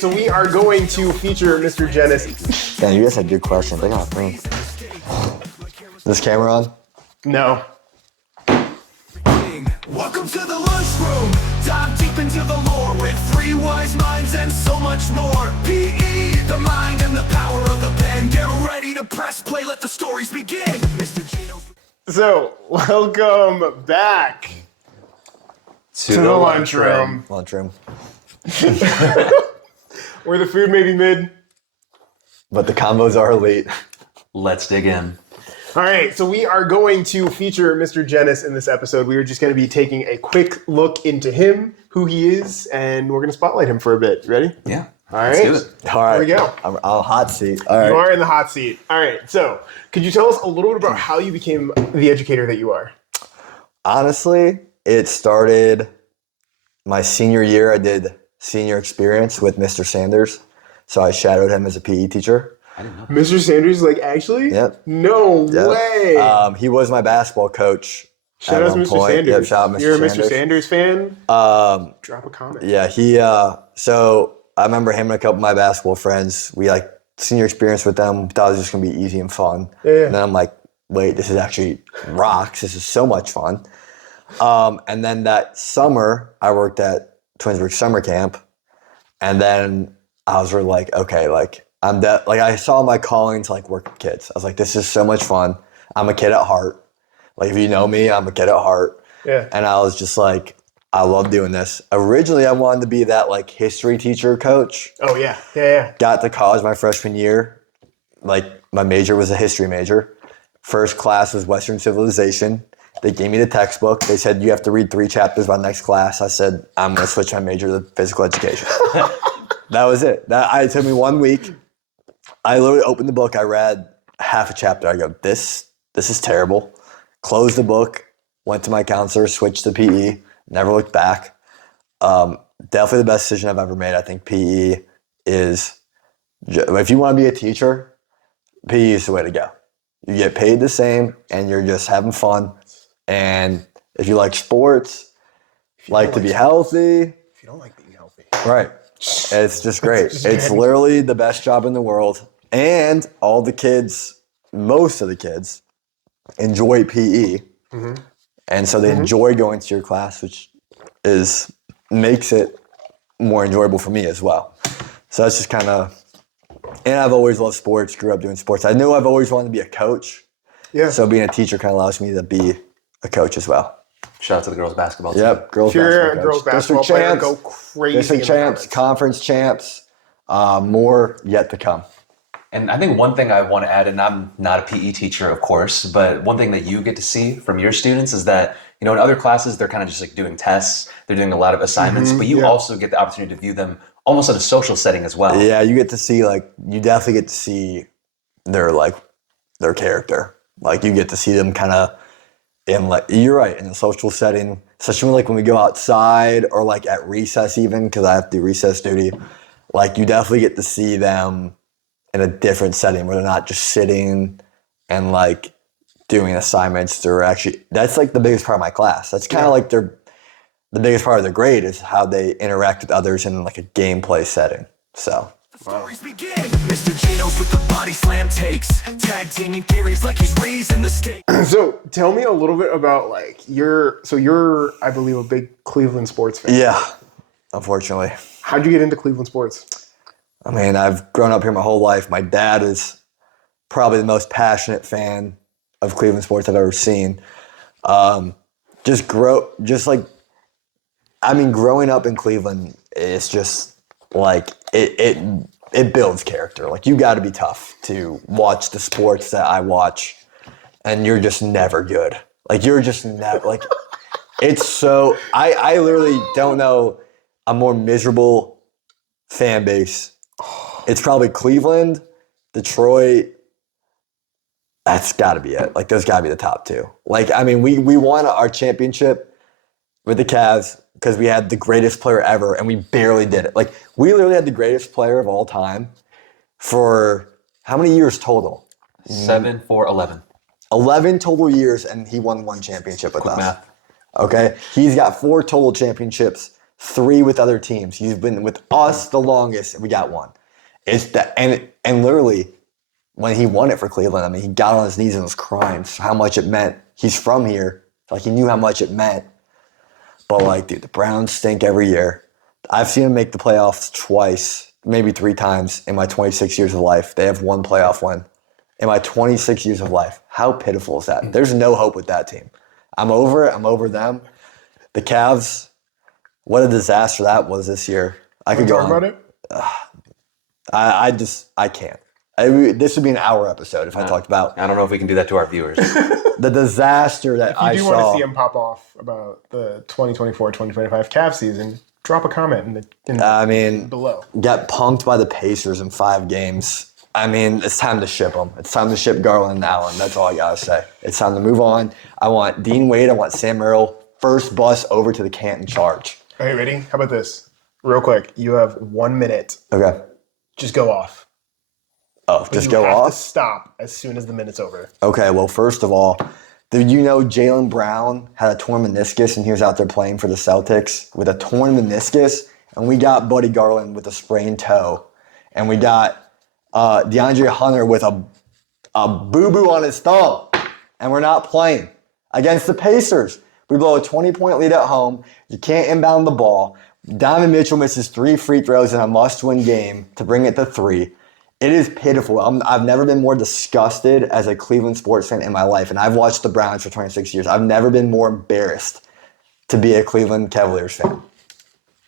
so we are going to feature Mr. Genos. Damn, you guys had good questions. I got a phone. Is this camera on? No. Welcome to the lunchroom. Dive deep into the lore with three wise minds and so much more. PE, the mind and the power of the pen. Get ready to press play. Let the stories begin. Mr. Genos. So, welcome back to the lunchroom. Lunchroom. Where the food may be mid. But the combos are elite. Let's dig in. All right, so we are going to feature Mr. Genos in this episode. We are just going to be taking a quick look into him, who he is, and we're going to spotlight him for a bit. You ready? Yeah. All right. Let's do it. All right. Here we go. I'm on hot seat. All right. You are in the hot seat. All right, so could you tell us a little bit about how you became the educator that you are? Honestly, it started my senior year. I did senior experience with Mr. Sanders. So I shadowed him as a PE teacher. Mr. Sanders, like, actually? Yep. No way. He was my basketball coach. Shout out to Mr. Sanders. Yep, shout out Mr. You're a Sanders. Mr. Sanders fan? Drop a comment. Yeah, so I remember him and a couple of my basketball friends, we like senior experience with them, thought it was just going to be easy and fun. Yeah. And then I'm like, wait, this is actually rocks. This is so much fun. And then that summer, I worked at Twinsburg summer camp. And then I was really like, okay, like I saw my calling to like work with kids. I was like, this is so much fun. I'm a kid at heart. Like if you know me, I'm a kid at heart. Yeah. And I was just like, I love doing this. Originally, I wanted to be that like history teacher coach. Oh, yeah. Yeah. Got to college my freshman year. Like my major was a history major. First class was Western civilization. They gave me the textbook. They said, you have to read 3 chapters by next class. I said, I'm going to switch my major to physical education. That was it. It took me 1 week. I literally opened the book. I read half a chapter. I go, this is terrible. Closed the book. Went to my counselor. Switched to PE. Never looked back. Definitely the best decision I've ever made. I think PE is, if you want to be a teacher, PE is the way to go. You get paid the same and you're just having fun. And if you like sports, like to be healthy. If you don't like being healthy. Right. It's just great. It's literally the best job in the world. And all the kids, most of the kids, enjoy PE. Mm-hmm. And so they enjoy going to your class, which makes it more enjoyable for me as well. So that's just kind of, and I've always loved sports, grew up doing sports. I knew I've always wanted to be a coach. Yeah. So being a teacher kind of allows me to be a coach as well. Shout out to the girls' basketball team. Yep, girls' if you're basketball a girls' basketball player, go crazy. District champs, conference champs, more yet to come. And I think one thing I want to add, and I'm not a PE teacher, of course, but one thing that you get to see from your students is that, in other classes, they're kind of just like doing tests. They're doing a lot of assignments, but you also get the opportunity to view them almost in a social setting as well. Yeah, you get to see, you definitely get to see their character. Like, you get to see them kind of you're right, in a social setting, especially when we go outside or at recess even, because I have to do recess duty, you definitely get to see them in a different setting where they're not just sitting and doing assignments. They're actually, that's the biggest part of my class. That's kind of the biggest part of their grade is how they interact with others in a gameplay setting. So. The stories begin. Mr. Genos with the body slam takes. Tag teaming theories like he's raising the stakes. So tell me a little bit about you're I believe a big Cleveland sports fan. Yeah, unfortunately. How'd you get into Cleveland sports? I mean, I've grown up here my whole life. My dad is probably the most passionate fan of Cleveland sports I've ever seen. Growing up in Cleveland, it's just it builds character. You got to be tough to watch the sports that I watch, and you're just never good. You're just never it's so. I literally don't know a more miserable fan base. It's probably Cleveland, Detroit. That's got to be it. Those got to be the top 2. We won our championship with the Cavs because we had the greatest player ever, and we barely did it. We literally had the greatest player of all time for how many years total? 7 for 11. 11 total years, and he won 1 championship with us. Math. Okay? He's got 4 total championships 3 with other teams. He's been with us the longest, and we got 1. It's that, and literally, when he won it for Cleveland, I mean, he got on his knees and was crying how much it meant. He's from here. Like, he knew how much it meant. But, like, dude, the Browns stink every year. I've seen them make the playoffs twice, maybe 3 times in my 26 years of life. They have 1 playoff win in my 26 years of life. How pitiful is that? There's no hope with that team. I'm over it. I'm over them. The Cavs, what a disaster that was this year. I could go on. Talk about it? I can't. This would be an hour episode if I talked about I don't know if we can do that to our viewers. the disaster that I If you do saw. want to see him pop off about the 2024-2025 Cavs season, drop a comment below. Got punked by the Pacers in 5 games. I mean, it's time to ship them. It's time to ship Garland and Allen. That's all I got to say. It's time to move on. I want Dean Wade. I want Sam Merrill. First bus over to the Canton Charge. Okay, ready? How about this? Real quick. You have 1 minute. Okay. Just go off. Oh, just you go have off? to stop as soon as the minute's over. Okay, well, first of all, did you know Jaylen Brown had a torn meniscus and he was out there playing for the Celtics with a torn meniscus? And we got Buddy Garland with a sprained toe. And we got DeAndre Hunter with a boo-boo on his thumb. And we're not playing against the Pacers. We blow a 20-point lead at home. You can't inbound the ball. Donovan Mitchell misses 3 free throws in a must-win game to bring it to 3. It is pitiful. I've never been more disgusted as a Cleveland sports fan in my life, and I've watched the Browns for 26 years. I've never been more embarrassed to be a Cleveland Cavaliers fan.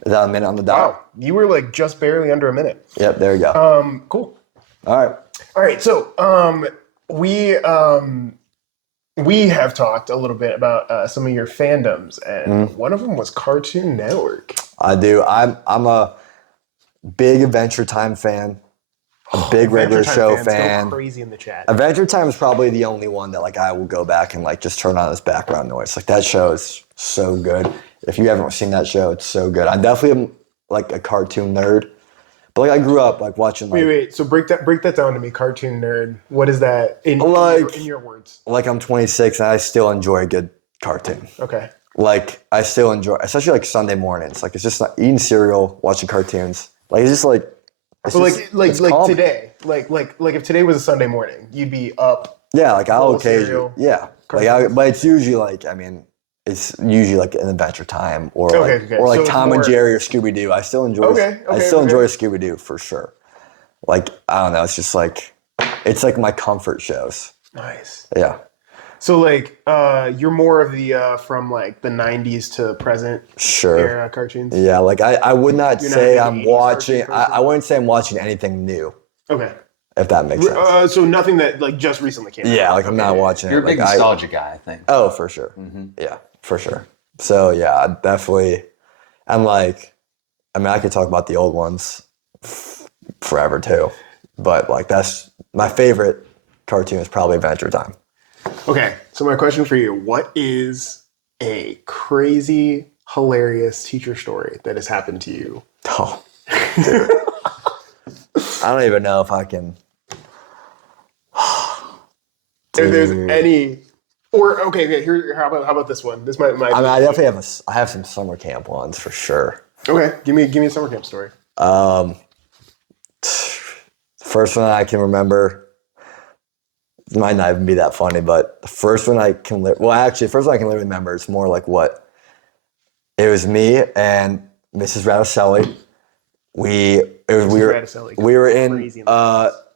Is that a minute on the dot? Wow. You were like just barely under a minute. Yep, there you go. Cool. All right. All right. So we have talked a little bit about some of your fandoms, and one of them was Cartoon Network. I do. I'm a big Adventure Time fan. A big regular show fan. Go crazy in the chat. Adventure Time is probably the only one that like I will go back and like just turn on as background noise. Like that show is so good. If you haven't seen that show, it's so good. I definitely am like a cartoon nerd, but like I grew up like watching. Like, wait. So break that down to me. Cartoon nerd. What is that in your words? Like I'm 26 and I still enjoy a good cartoon. Okay. Like I still enjoy, especially like Sunday mornings. Like it's just like eating cereal, watching cartoons. Like it's just like. But like today, like if today was a Sunday morning, you'd be up. Yeah, like I'll occasionally, cereal, but it's usually like it's usually like an Adventure Time or or like so Tom and Jerry or Scooby Doo. I still enjoy. Enjoy Scooby Doo for sure. Like I don't know, it's just like it's like my comfort shows. Nice. Yeah. So like you're more of the from like the 90s to present era cartoons? Yeah, like I would not say I'm watching I wouldn't say I'm watching anything new. Okay. If that makes sense. So nothing that like just recently came out. Yeah, like I'm not watching You're it. a big nostalgia guy, I think. Oh, for sure. Yeah, for sure. So yeah, definitely. And like, I mean, I could talk about the old ones forever too. But like that's my favorite cartoon is probably Adventure Time. Okay, so my question for you, what is a crazy, hilarious teacher story that has happened to you? Oh, dude. I don't even know if I can. If there's any, or okay, here. How about this one? This might. I mean, I definitely have some summer camp ones for sure. Okay, give me a summer camp story. First one I can remember. It might not even be that funny, but the first one I can first one I can literally remember. It's more like what it was me and Mrs. Radicelli. We were in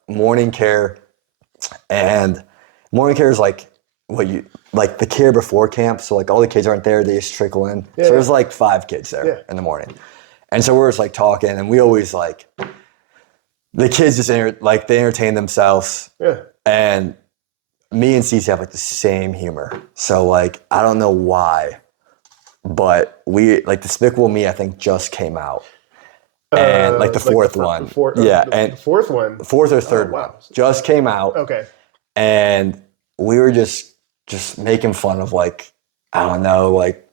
morning care, and morning care is like like the care before camp. So like all the kids aren't there; they just trickle in. So there's like 5 kids there in the morning, and so we're just like talking, and we always like the kids just they entertain themselves. Yeah. And me and Cece have like the same humor. So like I don't know why, but we like Despicable Me I think just came out. And like the fourth one. The fourth one. The fourth or third one. Just came out. Okay. And we were just making fun of like, I don't know, like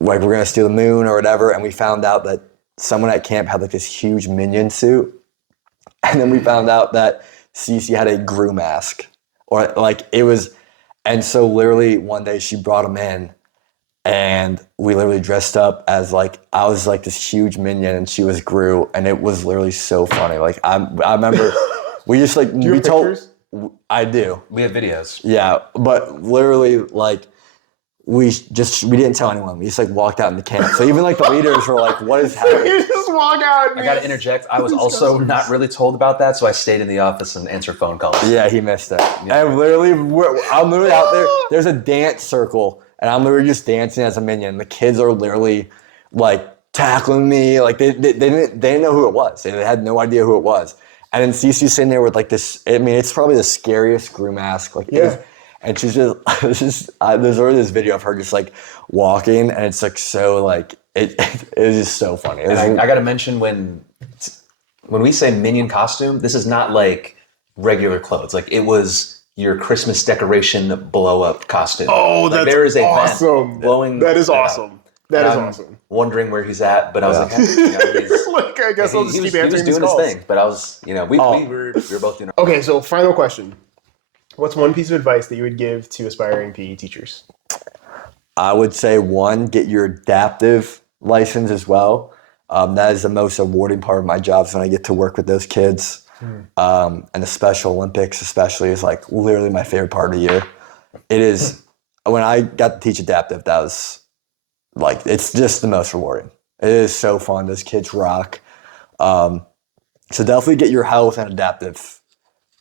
we're gonna steal the moon or whatever, and we found out that someone at camp had like this huge minion suit. And then we found out that Cece had a Gru mask, or like it was, and so literally one day she brought him in, and we literally dressed up as like I was like this huge minion and she was Gru, and it was literally so funny. Like I remember we just like Do you have pictures? I do. We have videos. Yeah, but literally like we didn't tell anyone. We just like walked out in the camp. So even like the leaders were like, "What is happening?" You just walk out. I got to interject. I was also not really told about that, so I stayed in the office and answered phone calls. Yeah, he missed it. Yeah. And literally, I'm literally out there. There's a dance circle, and I'm literally just dancing as a minion. The kids are literally like tackling me. Like they didn't know who it was. They had no idea who it was. And then Cece's sitting there with like this. I mean, it's probably the scariest Gru mask. Like, yeah. And she's just, there's already this video of her just like walking, and it's like so like it is just so funny. And I got to mention when we say minion costume, this is not like regular clothes. Like it was your Christmas decoration blow up costume. Oh, like, that's there is a awesome. vent blowing. That is awesome. That is awesome. Wondering where he's at, but I was like, he's, like, I guess I'll just keep answering he was these calls. doing his thing, but I was, we were both doing. Okay, so final question. What's one piece of advice that you would give to aspiring PE teachers? I would say one, get your adaptive license as well. That is the most rewarding part of my job when I get to work with those kids. And the Special Olympics especially is like literally my favorite part of the year. It is, when I got to teach adaptive, that was like, it's just the most rewarding. It is so fun. Those kids rock. So definitely get your health and adaptive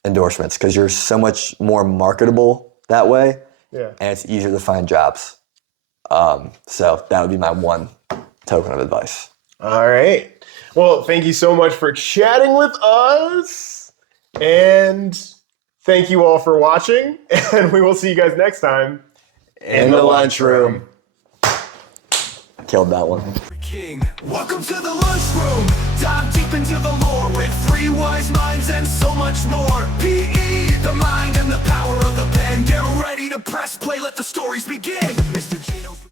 endorsements because you're so much more marketable that way. Yeah. And it's easier to find jobs. So that would be my one token of advice. All right. Well, thank you so much for chatting with us. And thank you all for watching. And we will see you guys next time in the lunchroom. Killed that one. King. Welcome to the lunchroom. Dive deep into the lore with three wise minds and so much more. PE, the mind and the power of the pen. Get ready to press play, let the stories begin. Mr. Genos.